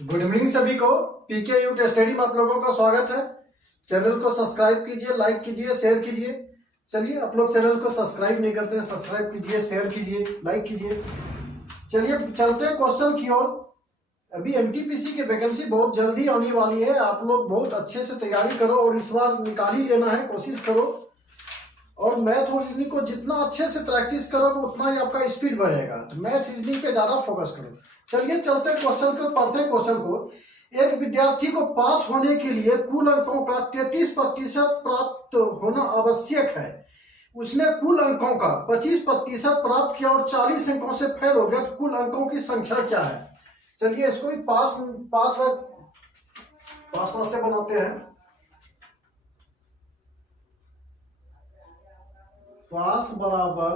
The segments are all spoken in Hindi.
गुड इवनिंग सभी को। पीके यूथ स्टडी में आप लोगों का स्वागत है। चैनल को सब्सक्राइब कीजिए, लाइक कीजिए, शेयर कीजिए। चलिए, आप लोग चैनल को सब्सक्राइब नहीं करते हैं, सब्सक्राइब कीजिए, शेयर कीजिए, लाइक कीजिए। चलिए चलते हैं क्वेश्चन की ओर। अभी एनटीपीसी की वैकेंसी बहुत जल्दी आने वाली है। आप लोग बहुत अच्छे से तैयारी करो और इस बार निकाल ही लेना है, कोशिश करो। और मैथ और रीजनिंग को जितना अच्छे से प्रैक्टिस करोगे उतना ही आपका स्पीड बढ़ेगा। तो मैथ रीजनिंग पे ज़्यादा फोकस करो। चलिए चलते हैं क्वेश्चन को, पढ़ते हैं क्वेश्चन को। एक विद्यार्थी को पास होने के लिए कुल अंकों का 33% प्राप्त होना आवश्यक है। उसने कुल अंकों का 25% प्राप्त किया और 40 अंकों से फेल हो गया, तो कुल अंकों की संख्या क्या है? चलिए इसको भी पास से बनाते हैं। पास बराबर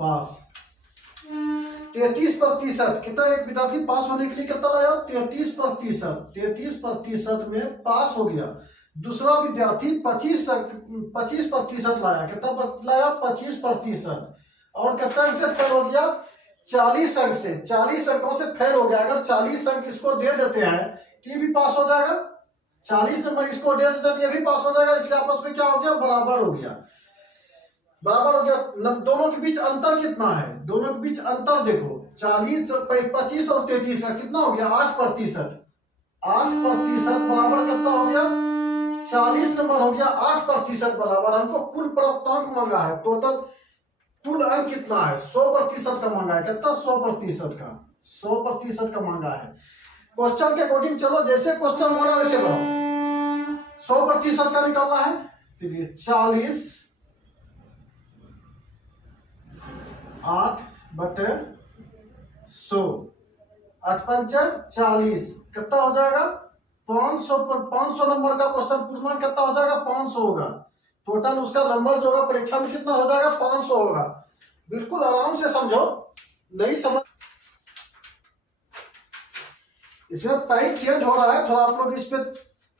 पास 33%। कितना एक विद्यार्थी पास होने के लिए कितना लाया? 33%। 33% में पास हो गया। दूसरा विद्यार्थी 25% लाया। कितना लाया? 25%। और कितना अंक से फेल हो गया? 40 अंक से। 40 अंकों से फेल हो गया। अगर 40 अंक इसको दे देते हैं तो ये भी पास हो जाएगा। 40 नंबर इसको दे देते हैं तो ये भी पास हो जाएगा। इसलिए आपस में क्या हो गया? बराबर हो गया। बराबर हो गया। दोनों के बीच अंतर कितना है? दोनों के बीच अंतर देखो, 40 25 और 33 का कितना हो गया? 8%। 8% बराबर कितना हो गया? 40 नंबर हो गया। 8% बराबर हमको कुल प्राप्तांक मांगा है। टोटल कुल अंक कितना है? 100% का मांगा है। कितना? 100% का। 100% का मांगा है। क्वेश्चन के अकॉर्डिंग चलो, जैसे क्वेश्चन मांगा वैसे बनाओ। 100% का निकालना है। चलिए 40 8/100। 8 पंचे 40 कितना हो जाएगा? 500 पर 500 नंबर का क्वेश्चन पूछना, कितना हो जाएगा? 500 होगा। टोटल उसका नंबर जो होगा परीक्षा में कितना हो जाएगा? 500 होगा। बिल्कुल आराम से समझो, नहीं समझ इसमें टाइप चेंज हो रहा है थोड़ा, आप लोग इस पे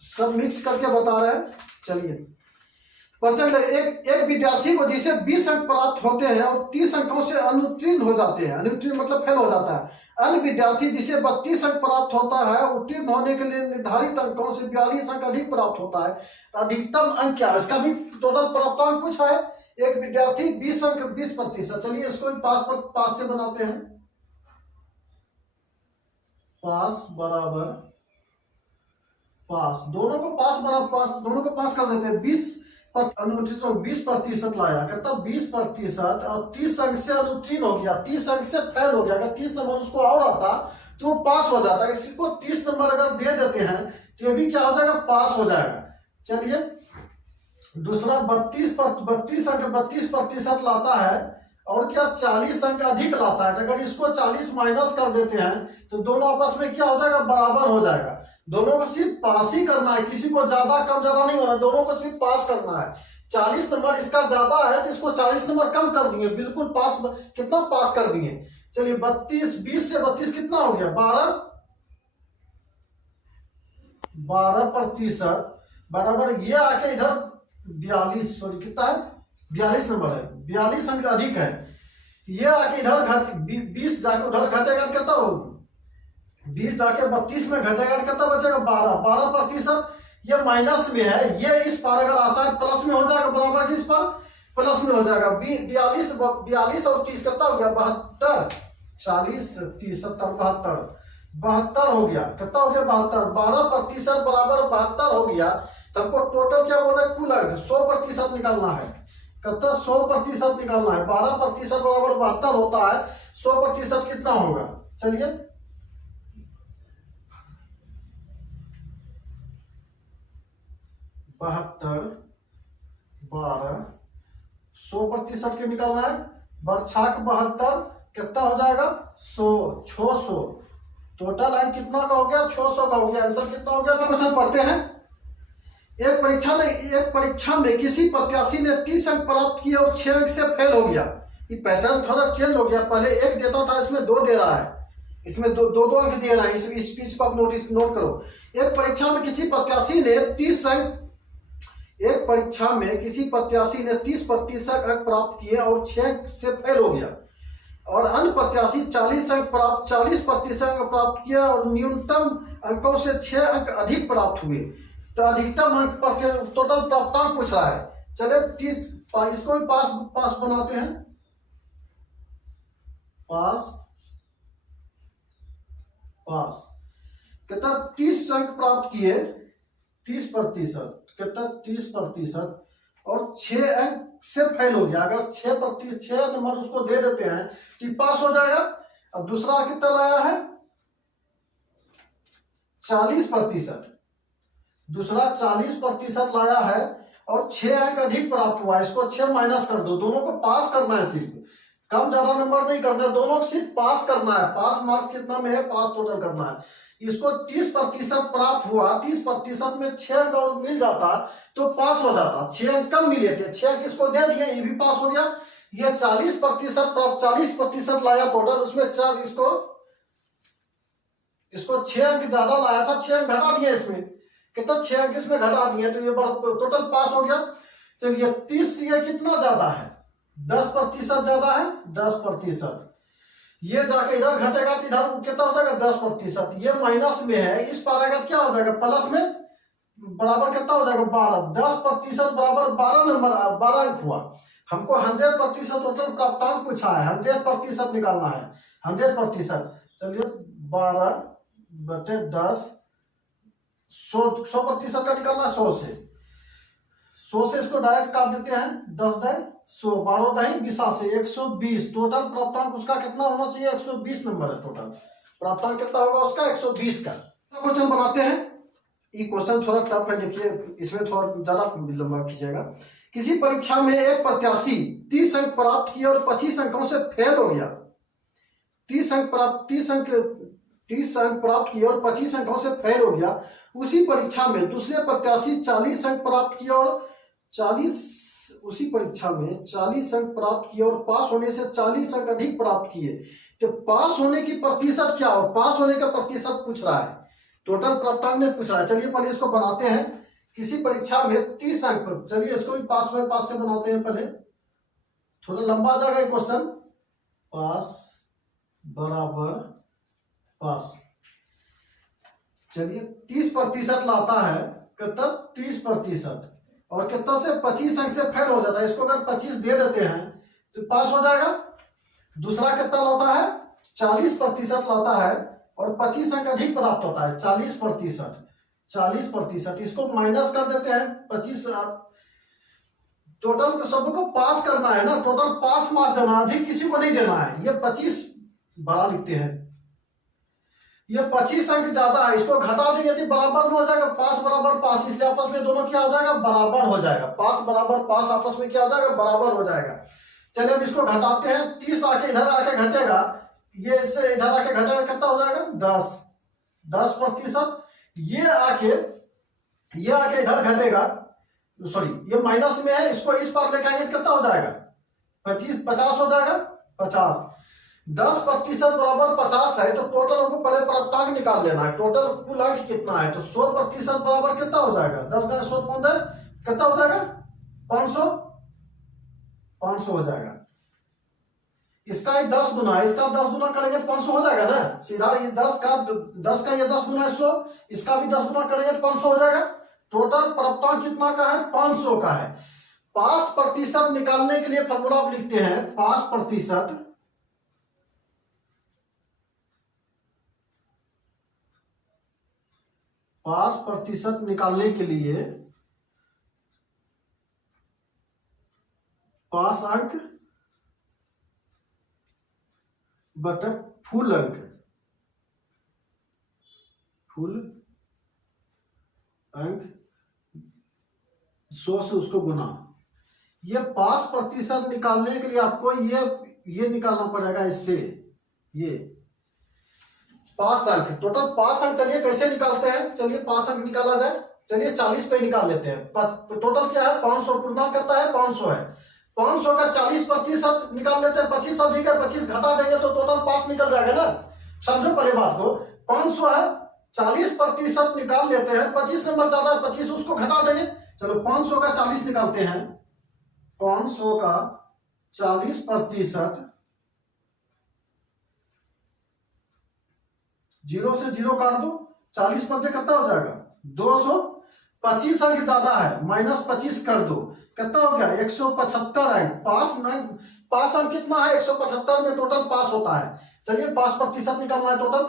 सब मिक्स करके बता रहे हैं। चलिए एक विद्यार्थी को जिसे 20 अंक प्राप्त होते हैं और 30 अंकों से अनुत्तीर्ण हो जाते हैं। अनुत्तीर्ण मतलब फेल हो जाता है। अन्य विद्यार्थी जिसे 32 अंक प्राप्त होता है, उत्तीर्ण होने के लिए निर्धारित अंकों से 42 अंक अधिक प्राप्त होता है। अधिकतम अंक क्या है? इसका भी टोटल प्राप्तांक पूछा है। एक विद्यार्थी 20 अंक 20%। चलिए इसको पास से बनाते हैं। पास बराबर पास, दोनों को पास बराबर पास, दोनों को पास कर देते हैं। 20% लाया। कहता 20% और 30 अंक से अनुत्तीर्ण हो गया, 30 अंक से फेल हो गया। अगर 30 नंबर उसको और आता तो वो पास हो जाता है। इसी को 30 नंबर अगर दे देते हैं तो ये भी क्या हो जाएगा? पास हो जाएगा। चलिए दूसरा 32% लाता है और क्या 40 अंक अधिक लाता है। अगर इसको 40 माइनस कर देते हैं तो दोनों आपस में क्या हो जाएगा? बराबर हो जाएगा। दोनों को सिर्फ पास ही करना है, किसी को ज्यादा कम ज्यादा नहीं होना, दोनों को सिर्फ पास करना है। 40 नंबर इसका ज्यादा है तो इसको 40 नंबर कम कर दिए, बिल्कुल पास। कितना पास कर दिए? चलिए 20 से 32 कितना हो गया? 12% बराबर। ये आके इधर 42, सॉरी कितना है? 42 नंबर है। 42 अंक अधिक है। ये आके इधर 20 जाके उधर घटेगा, कितना होगा? 20 जाके 32 में घटेगा, कितना बचेगा? 12%। ये माइनस में है, ये इस पार अगर आता है प्लस में हो जाएगा, बराबर इस पर प्लस में हो जाएगा। 42 और 30 कितना हो गया? 72। 40 30 70 72 हो गया। कितना हो गया? 72। 12% बराबर 72 हो गया। तो हमको टोटल क्या बोला? कुल अंक 100% निकालना है। कितना? 100% निकालना है। 12% बराबर 72 होता है। 100% कितना होगा? चलिए 72 12 100% के निकालना है। बरछाक 72 कितना हो जाएगा? 600। टोटल अंक कितना का हो गया? 600 का हो गया। आंसर कितना हो गया? तो क्वेश्चन पढ़ते हैं। एक परीक्षा में किसी प्रत्याशी ने 30 अंक प्राप्त किए और 6 अंक से फेल हो गया। ये पैटर्न थोड़ा चेंज हो गया। पहले 1 देता था, इसमें 2 दे रहा है। इसमें दो अंक दे रहा है। इस चीज को आप नोट करो। एक परीक्षा में किसी प्रत्याशी ने 30 अंक एक परीक्षा में किसी प्रत्याशी ने 30% अंक प्राप्त किए और 6 से फेल हो गया। और अन्य प्रत्याशी 40 अंक प्राप्त 40% अंक प्राप्त किया और न्यूनतम अंकों से 6 अंक अधिक प्राप्त हुए, तो अधिकतम अंक पर के टोटल प्राप्तांक पूछ रहा है। चलिए 30 इसको भी पास बनाते हैं। पास कितना 30 अंक प्राप्त किए, 30%, कितना 30% और 6 अंक से फेल हो गया। अगर 6 नंबर उसको दे देते हैं तो पास हो जाएगा। अब दूसरा कितना लाया है 40%, दूसरा 40% लाया है और 6 अंक अधिक प्राप्त हुआ। इसको 6 माइनस कर दो, दोनों को पास करना है, सिर्फ कम ज्यादा नंबर नहीं करना है, दोनों को सिर्फ पास करना है। पास मार्क्स कितना में है, पास टोटल करना है। इसको 30% प्राप्त हुआ, 30% में 6 अंक और मिल जाता तो पास हो जाता। 6 अंक कम मिले थे, 6 अंक इसको दे दिए, ये भी पास हो गया। ये 40% प्राप्त 40% लाया टोटल, उसमें 4 इसको 6 अंक ज्यादा लाया था, 6 अंक घटा दिए इसमें, कितना 6 अंक इसमें घटा दिए, तो ये टोटल पास हो गया। चलिए 30 ये कितना ज्यादा है, 10% ज्यादा है, 10%। ये जाके इधर घटेगा तो इधर कितना हो जाएगा 10%। ये माइनस में है, इस पर आएगा क्या हो जाएगा प्लस में, बराबर कितना हो जाएगा 12। 10% बराबर 12 नंबर 12 अंक हुआ। हमको 100% टोटल प्राप्तांक पूछा है, 100% निकालना है, 100%। चलिए 12/10 100% का निकालना है, 100 से इसको डायरेक्ट काट देते हैं। 10/100 12/20 120। टोटल प्राप्तांक उसका कितना होना चाहिए, 120 नंबर है। टोटल प्राप्तांक कितना होगा उसका 120 का। क्वेश्चन बनाते हैं। ये क्वेश्चन थोड़ा टफ है, देखिए इसमें थोड़ा ज्यादा लंबा खींचेगा। किसी परीक्षा में एक प्रत्याशी 30 अंक प्राप्त किया और 25 अंकों से फेल हो गया। 30 अंक प्राप्त किया और 25 अंकों से फेल हो गया। उसी परीक्षा में दूसरे प्रत्याशी 40 अंक प्राप्त किया और 40 अंक प्राप्त किए और पास होने से 40 अंक अधिक प्राप्त किए, तो पास होने की प्रतिशत क्या हो, पास होने का प्रतिशत पूछ रहा है, टोटल प्राप्तांक नहीं पूछ रहा है। चलिए पहले इसको बनाते हैं। किसी परीक्षा में 30 अंक, चलिए इसको भी पास से बनाते हैं। पहले थोड़ा लंबा जाएगा क्वेश्चन। पास बराबर पास। चलिए 30% लाता है, कितना 30%, और कितना से 25 अंक से फेल हो जाता है। इसको अगर 25 दे देते हैं तो पास हो जाएगा। दूसरा कितना लाता है 40% लाता है और 25 अंक अधिक प्राप्त होता है, 40%। इसको माइनस कर देते हैं 25। टोटल सबको पास करना है ना, टोटल पास मार्क्स देना, अधिक किसी को नहीं देना है। ये 25 बड़ा लिखते हैं, ये 25 अंक ज्यादा है, इसको घटा देंगे तो बराबर हो जाएगा। पास बराबर पास, इसलिए आपस में दोनों क्या हो जाएगा, बराबर हो जाएगा। पास बराबर पास आपस में क्या हो जाएगा, बराबर हो जाएगा। चलिए अब इसको घटाते हैं। 30 आके इधर आके घटेगा, ये इससे इधर आके घटेगा, कितना हो जाएगा 10%। ये आके इधर घटेगा, सॉरी ये माइनस में है, इसको इस पार लेके आएंगे कितना हो जाएगा 50 हो जाएगा। 50 10% बराबर 50 है, तो टोटल हमको पहले प्राप्तांक निकाल लेना है। टोटल कुल अंक कितना है, तो 100% बराबर कितना हो जाएगा 10 का 100 15 कितना हो जाएगा 500 हो जाएगा। इसका ही 10 गुना है, इसका 10 गुना करेंगे 500 हो जाएगा ना सीधा। ये 10 का ये 10 गुना है 100, इसका भी 10 गुना करेंगे 500 हो जाएगा। टोटल प्राप्तांक कितना का है 500 का है। 5% निकालने के लिए फॉर्मूला आप लिखते हैं 5%। 5% निकालने के लिए 5 अंक बटा फुल अंक, फुल अंक 100 से उसको गुना। ये 5% निकालने के लिए आपको ये निकालना पड़ेगा इससे, ये 5 अंक टोटल 5 अंक। चलिए कैसे निकालते हैं, चलिए 5 अंक निकाला जाए। चलिए 40 पे निकाल लेते हैं। टोटल क्या है 500, पूर्णांक करता है 500 है। 500 का 40% निकाल लेते हैं, 25 अधिक है, 25 घटा देंगे तो टोटल 5 निकल जाएगा ना। समझो पहले बात को, 500 है, 40% निकाल लेते हैं, 25 नंबर ज्यादा है, 25 उसको घटा देंगे। चलो 500 का 40 निकालते हैं। 500 का 40% जीरो से जीरो काट दो, 40 पंचे कितना हो जाएगा 225 अंक ज्यादा है, -25 कर दो, कितना हो गया 175 अंक। पास अंक कितना है 175 में टोटल पास होता है। चलिए पास प्रतिशत निकालना है, टोटल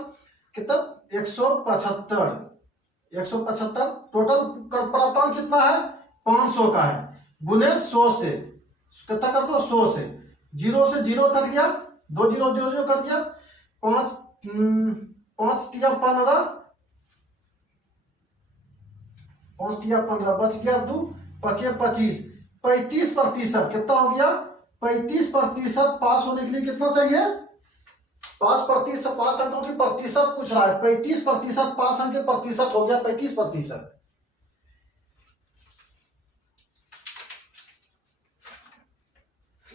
कितना 175 टोटल प्राप्तांक कितना है 500 का है, गुने 100 से कितना कर दो 100 से, जीरो से जीरो कट गया, 2 जीरो 2 जीरो कट गया, 5 तिया 15, 5 तिया 15 बच गया 2 पचे 25, 35% कितना हो गया 35%। पास होने के लिए कितना चाहिए, पास अंकों की प्रतिशत पूछ रहा है, 35% पास अंक के प्रतिशत हो गया 35%।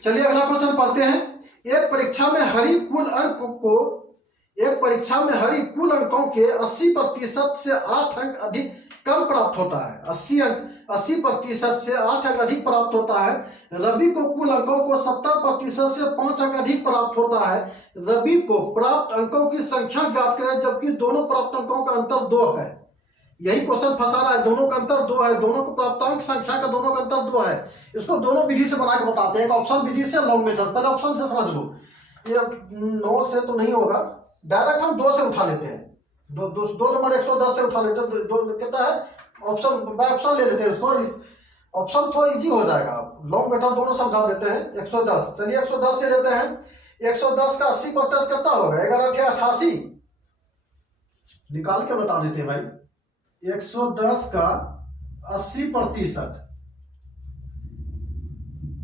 चलिए अगला क्वेश्चन पढ़ते हैं। एक परीक्षा में हरी कुल अंकों के 80% से 8 अंक अधिक कम प्राप्त होता है। 80% से 8 अंक अधिक प्राप्त होता है। रवि को कुल अंकों को 70% से 5 अंक अधिक प्राप्त होता है। रवि को प्राप्त अंकों की संख्या ज्ञात करें जबकि दोनों प्राप्त अंकों का अंतर 2 है। यही क्वेश्चन फंसा रहा है, दोनों का अंतर 2 है, दोनों को प्राप्तांक संख्या का दोनों का अंतर 2 है। इसको दोनों विधि से बना के बताते हैं, एक ऑप्शन विधि से, लॉन्ग मेथड। पहले ऑप्शन से समझ लो, ये 9 से तो नहीं होगा, डायरेक्ट हम 2 से उठा लेते हैं, 2 नंबर 110 से उठा लेते हैं, कितना है ऑप्शन बाय ऑप्शन ले लेते हैं इसको, ऑप्शन तो इजी हो जाएगा। लॉन्ग मेथड दोनों समझा देते हैं। 110, चलिए 110 से लेते हैं। 110 का 80% कितना होगा 1188, निकाल के बता देते हैं भाई। 110 का 80%,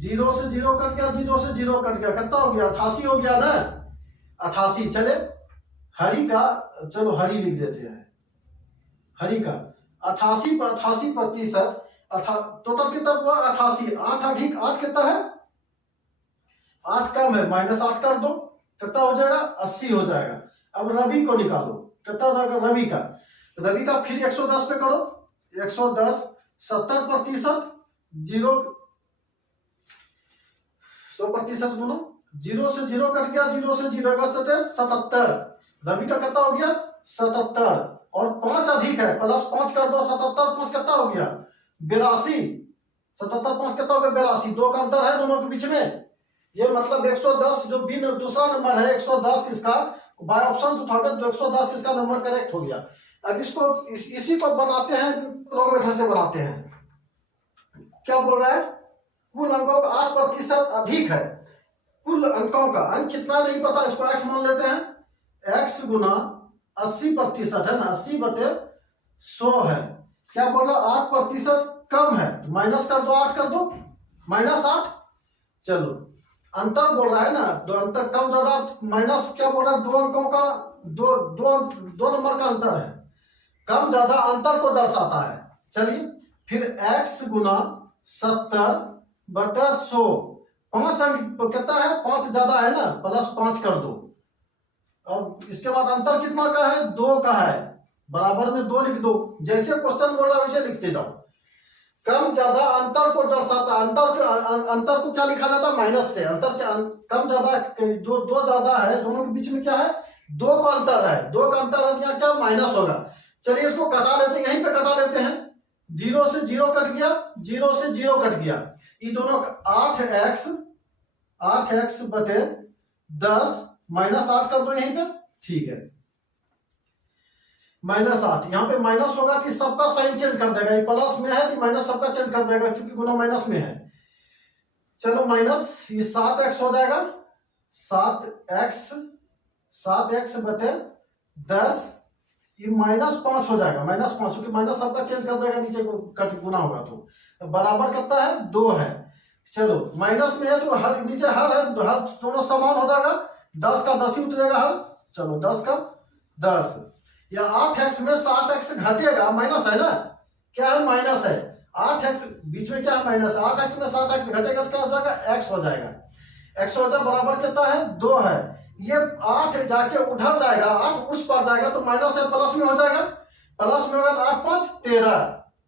जीरो से जीरो कट गया, जीरो से जीरो कट गया, कितना हो गया 88 हो गया ना, 88। चले हरी का, चलो हरी लिख देते हैं, हरी का 88%, टोटल कितना हुआ 88, 8 अधिक 8 कितना है 8 कम है, -8 कर दो, कितना हो जाएगा 80 हो जाएगा। अब रवि को निकालो, कितना हो जाएगा रवि का फिर 110 पे करो, 110 70%, जीरो 100% बोलो, जीरो से जीरो कट गया, जीरो से जीरो का 77, रवि का कितना हो गया 77, और 5 अधिक है, +5 कर दो, 77 5 कितना हो गया 82, 77 5 कितना हो गया 82, 2 का अंतर है दोनों के बीच में। ये मतलब 110 जो बी दूसरा नंबर है 110, इसका बाय ऑप्शन उठाकर तो 110 इसका नंबर करेक्ट हो गया। अब इसको इसी को बनाते हैं, लॉन्ग मेथड से बनाते हैं। क्या बोल रहा है, कुल अंकों का 8% अधिक है, कुल अंकों का अंक कितना नहीं पता, इसको x मान लेते हैं, x गुना 80% है ना, 80/100 है। क्या बोल रहा 8% कम है, माइनस कर दो, 8 कर दो, -8। चलो अंतर बोल रहा है ना, दो अंतर कम ज्यादा, माइनस क्या बोल रहा है 2 अंकों का, दो नंबर का अंतर है, कम ज्यादा अंतर को दर्शाता है। चलिए फिर x गुना 70/100, 5 अंक तो कितना है 5 ज्यादा है ना, +5 कर दो। अब इसके बाद अंतर कितना का है 2 का है, बराबर में 2 लिख दो, जैसे क्वेश्चन बोल रहा है वैसे लिखते जाओ। कम ज्यादा अंतर को दर्शाता, अंतर को क्या लिखा जाता है माइनस से, अंतर क्या कम ज्यादा, दो ज्यादा है, दोनों के बीच में क्या है 2 का अंतर है, 2 का अंतर है, यहाँ क्या माइनस होगा। चलिए इसको कटा लेते हैं, यहीं पे कटा लेते हैं, जीरो से जीरो कट गया, जीरो से जीरो कट गया, ये दोनों 8x/10 -8 कर दो यहीं पे, ठीक है -8। यहाँ पे माइनस होगा कि सबका साइन चेंज कर देगा, ये प्लस में है कि माइनस सबका चेंज कर देगा, क्योंकि गुना माइनस में है। चलो माइनस, ये 7x हो जाएगा, 7x/10, ये -5 हो जाएगा, -5, क्योंकि माइनस सबका चेंज कर देगा, नीचे कट गुना होगा तो बराबर कितना है 2 है। चलो माइनस में है तो हर नीचे हर है, हर दोनों समान हो जाएगा, 10 का 10 ही उतरेगा हर, चलो 10 का 10, या 8x में 7x घटेगा, माइनस है ना, क्या है माइनस है, 8x बीच में क्या है माइनस, 8x में 7x घटेगा तो क्या हो जाएगा x हो जाएगा, x हो जाएगा, बराबर कितना है 2 है। ये 8 जाके उधर जाएगा, 8 उस पर जाएगा तो माइनस है, प्लस में हो जाएगा, प्लस में होगा तो 8 5 13,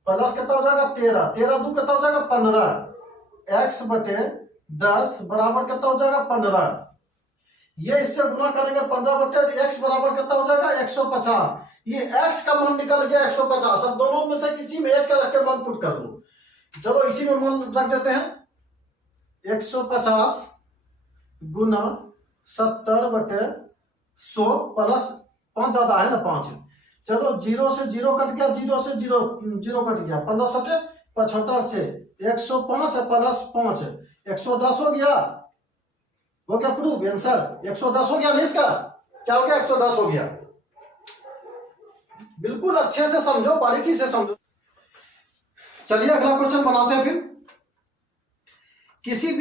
प्लस कितना हो जाएगा 13, 13 2 कितना हो जाएगा 15, x/10 बराबर कितना हो जाएगा 15। ये इससे गुना करेंगे 15/x बराबर कितना हो जाएगा 150। ये x का मान निकल गया 150। अब दोनों में से किसी में एक का रख के मान पुट कर दो। चलो इसी में मान रख देते हैं 150 गुना 70/100 प्लस 5 ज्यादा है ना 5। चलो 0 से 0 कट गया, 0 से 0 कट गया, 15 सटे 75 से 105 प्लस 5 110 हो गया। हो गया प्रूफ आंसर 110 हो गया नहीं इसका? क्या हो गया 110 हो गया। बिल्कुल अच्छे से समझो, बारीकी से समझो। चलिए अगला क्वेश्चन बनाते हैं फिर। किसी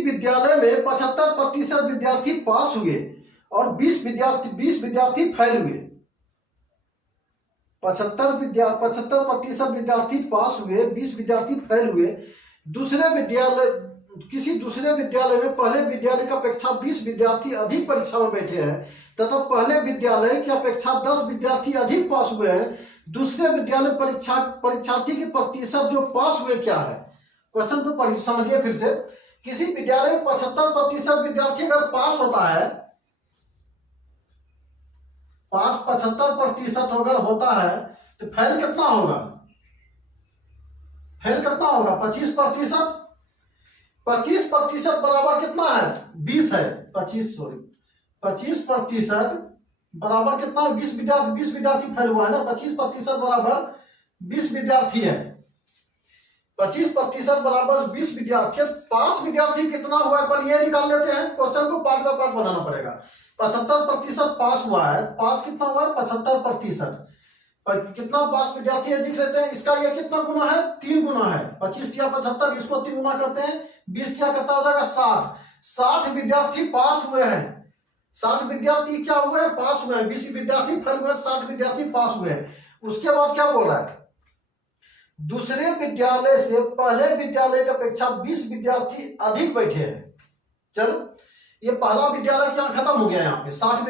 विद्यालय में 75% विद्यार्थी पास हुए और 20 विद्यार्थी फेल हुए। 75% विद्यार्थी पास हुए, 20 विद्यार्थी फेल हुए। किसी दूसरे विद्यालय में पहले विद्यालय की अपेक्षा 20 विद्यार्थी अधिक परीक्षा में बैठे हैं तथा पहले विद्यालय की अपेक्षा 10 विद्यार्थी अधिक पास हुए हैं। दूसरे विद्यालय परीक्षार्थी के प्रतिशत जो पास हुए क्या है? क्वेश्चन को समझिए फिर से। किसी विद्यालय में 75% विद्यार्थी अगर पास होता है, पास 75% अगर होता है तो फेल कितना होगा? फेल कितना होगा? 25%। 25% बराबर कितना है? 20 है। 25% बराबर कितना है? 20 विद्यार्थी फेल हुआ है ना। 25% बराबर 20 विद्यार्थी है। 25% बराबर 20 विद्यार्थी। पास विद्यार्थी कितना हुआ है पर ये निकाल लेते हैं। क्वेश्चन को पार्ट बाय पार्ट बनाना पड़ेगा। 75% पास हुआ है। पास कितना हुआ है? 75%। पर कितना पास विद्यार्थी अधिक रहते हैं? इसका ये कितना गुना है? 3 गुना है। 25 या 75, इसको 3 गुना करते हैं, 20 क्या कितना हो जाएगा? 60। 60 विद्यार्थी पास हुए हैं। 60 विद्यार्थी क्या हुए हैं? पास हुए हैं। 20 विद्यार्थी फेल हुए, 60 विद्यार्थी पास हुए हैं। उसके बाद क्या बोल रहा है? दूसरे विद्यालय से पहले विद्यालय की अपेक्षा 20 विद्यार्थी अधिक बैठे हैं। चलो ये पहला विद्यालय क्या खत्म हो गया। यहाँ पे 60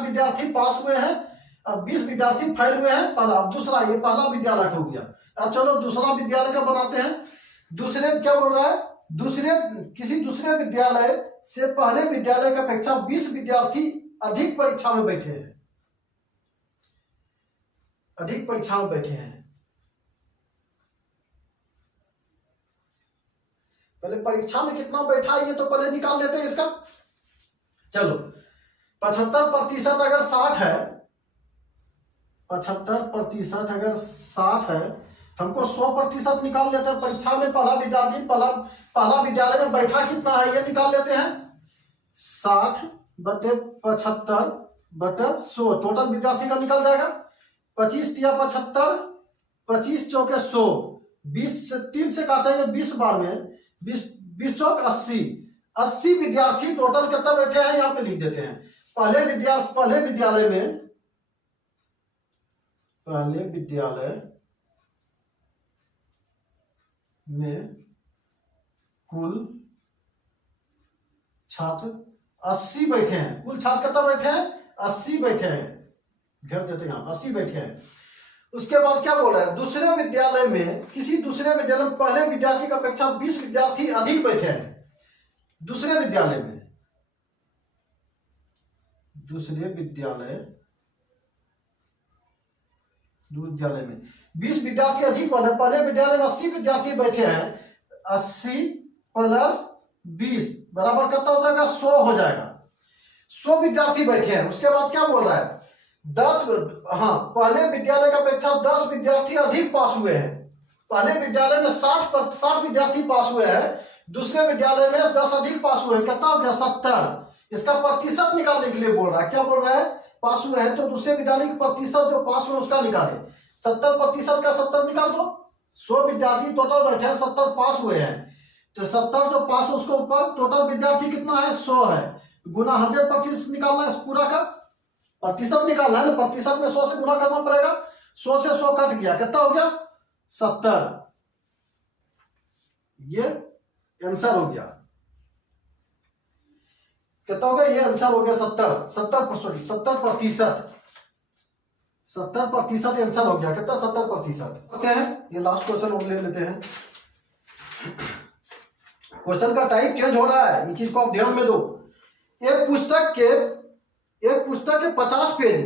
विद्यार्थी पास हुए हैं, अब 20 विद्यार्थी फेल हुए हैं। पहला, अब दूसरा, ये पहला विद्यालय हो गया। अब चलो दूसरा विद्यालय का बनाते हैं। दूसरे क्या बोल रहा है? किसी दूसरे विद्यालय से पहले विद्यालय की अपेक्षा 20 विद्यार्थी अधिक परीक्षा में बैठे हैं। अधिक परीक्षा में बैठे हैं। पहले परीक्षा में कितना बैठा है ये तो पहले निकाल लेते हैं इसका। चलो 75% अगर 60 है, 75% अगर 60 है, हमको 100% निकाल लेते हैं। परीक्षा में पहला विद्यालय में बैठा कितना है ये निकाल लेते हैं। 60/75/100 टोटल विद्यार्थी का निकल जाएगा। 25 या 75, 25 चौके 100, 20 से 3 से काटेंगे 20 बार में, 20 चौक 80। 80 विद्यार्थी टोटल कितना बैठे हैं यहाँ पे लिख देते हैं। पहले विद्यालय में कुल छात्र 80 बैठे हैं। कुल छात्र कितना बैठे हैं? 80 बैठे हैं। घेर देते हैं 80 बैठे हैं। उसके बाद क्या बोल रहा है? दूसरे विद्यालय में, किसी दूसरे विद्यालय में पहले विद्यार्थी की अपेक्षा 20 विद्यार्थी अधिक बैठे हैं। दूसरे विद्यालय में 20 विद्यार्थी अधिक बैठे। पहले विद्यालय में 80 विद्यार्थी बैठे हैं। 80 प्लस 20 बराबर कितना हो जाएगा? 100 हो जाएगा। 100 विद्यार्थी बैठे हैं। उसके बाद क्या बोल रहा है? पहले विद्यालय की अपेक्षा 10 विद्यार्थी अधिक पास हुए हैं। पहले विद्यालय में 60 विद्यार्थी पास हुए हैं, दूसरे विद्यालय में 10 अधिक पास हुए हैं। कितना हो गया? 70। इसका प्रतिशत निकालने के लिए बोल रहा है। क्या बोल रहा है? पास हुए हैं तो दूसरे विद्यालय की प्रतिशत जो पास हुए उसका निकाले। 70% का 70 निकाल दो। 100 विद्यार्थी टोटल बैठे हैं, 70 पास हुए हैं, तो 70 जो पास हो उसको ऊपर टोटल विद्यार्थी कितना है? 100 है। गुना 100% निकालना है, पूरा का प्रतिशत निकालना है ना। प्रतिशत में 100 से गुना करना पड़ेगा। 100 से 100 कट गया, कितना हो गया? 70। ये आंसर हो गया। कितना हो गया? ये आंसर हो गया 70% आंसर हो गया। कितना? 70%। ओके है। ये लास्ट क्वेश्चन हम ले लेते हैं। क्वेश्चन का टाइप चेंज हो रहा है, इस चीज को आप ध्यान में दो। एक पुस्तक के 50 पेज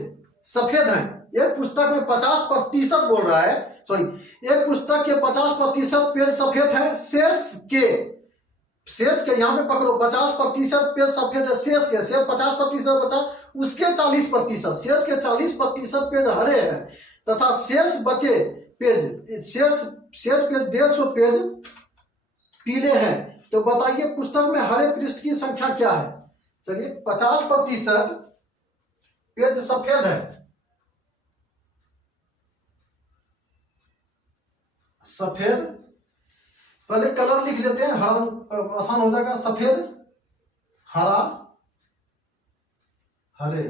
सफेद हैं। एक पुस्तक में 50% बोल रहा है, सॉरी, एक पुस्तक के 50% पेज सफेद है, शेष के यहाँ पे पकड़ो, 50% पेज सफेद है, शेष 50% बचा, उसके 40%, शेष के 40% पेज हरे हैं तथा शेष बचे पेज, शेष पेज 150 पेज पीले हैं। तो बताइए पुस्तक में हरे पृष्ठ की संख्या क्या है। चलिए 50% पेज सफेद है, सफेद, पहले कलर लिख लेते हैं, हरा आसान हो जाएगा, सफेद, हरा, हरे,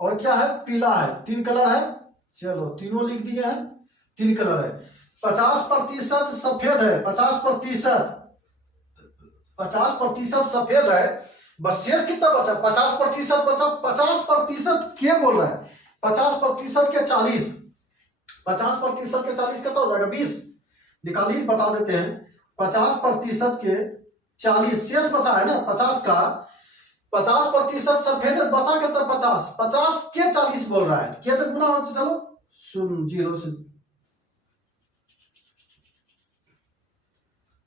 और क्या है, पीला है, 3 कलर है। चलो तीनों लिख दिए हैं, 3 कलर है। 50% सफेद है, 50% सफेद है, बस शेष कितना बचा, 50% बचा। 50% क्या बोल रहा है, 50% के 40, 50% के 40 कितना हो जाएगा, 20, निकालिए, बता देते हैं। 50% के 40 शेष बचा है ना, 50 का 50% सफेद है, बचा कितना, 50 के 40 बोल रहा है, क्या तो गुना हो, चलो 0 से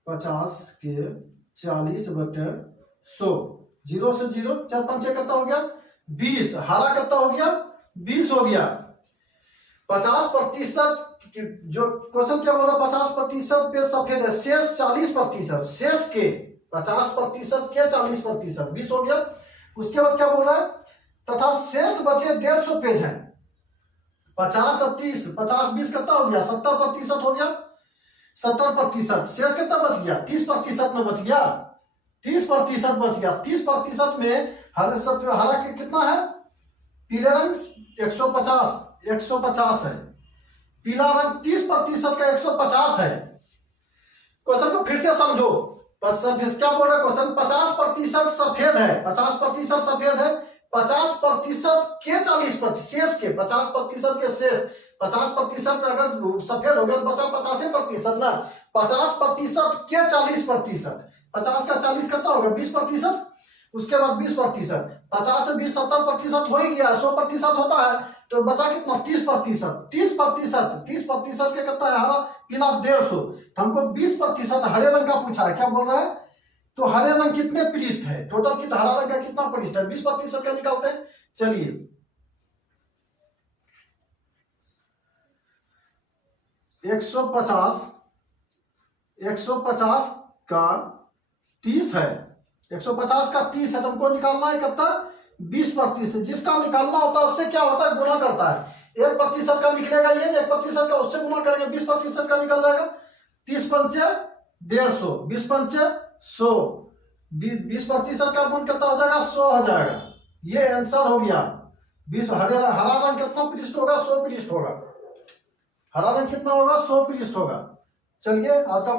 50 के 40 बटे 100, 0 से 0, 4 पंचे कितना हो गया, 20, हरा कितना हो गया, 20 हो गया। 50% जो क्वेश्चन क्या बोला, 50% पे सफेद है, शेष 40%, शेष के 50% के 40%, 20 हो गया। उसके बाद क्या बोल रहा है, तथा शेष बचे 150 पेज हैं। 50 और 30, 50 20 कितना हो गया, 70% हो गया, 70%, शेष कितना बच गया, 30% में बच गया, 30% बच गया। 30% में हरा के कितना है, पीले रंग 150 है, पीला रंग 30% का 150 है। क्वेश्चन को फिर से समझो, क्या बोल रहा है क्वेश्चन, 50% सफेद है, 50% सफेद है, 50% के 40%, शेष के 50% के शेष, 50% अगर सफेद हो गया तो बचा 50% ना, 50% के 40%, 50 का 40 कितना होगा, 20%, उसके बाद 20%, 50 से 20 70% हो ही गया, 100% होता है, तो बचा कितना, 30%, 30% के कितना है, हरा पीला 150, हमको 20% हरे रंग का पूछा है, क्या बोल रहा है, तो हरे रंग कितने पृष्ठ है, टोटल कितना, हरा रंग का कितना पृष्ठ है, 20% का निकालते हैं। चलिए 150 का 30 है, 150 का 30 है, तुमको निकालना है कितना, 20%। जिसका निकालना होता है उससे क्या होता है, गुना करता है। 1% का लिख लेगा ये, 1% का उससे गुना करेंगे, 20% का निकल जाएगा, 30 पंचे 150, 20 पंचे 100, 20% का गुण कितना हो जाएगा, 100 हो जाएगा। ये आंसर हो गया। 20 हरा रंग कितना पृष्ठ होगा, 100 पृष्ठ होगा, हरा रंग कितना होगा, 100 पृष्ठ होगा। चलिए आज का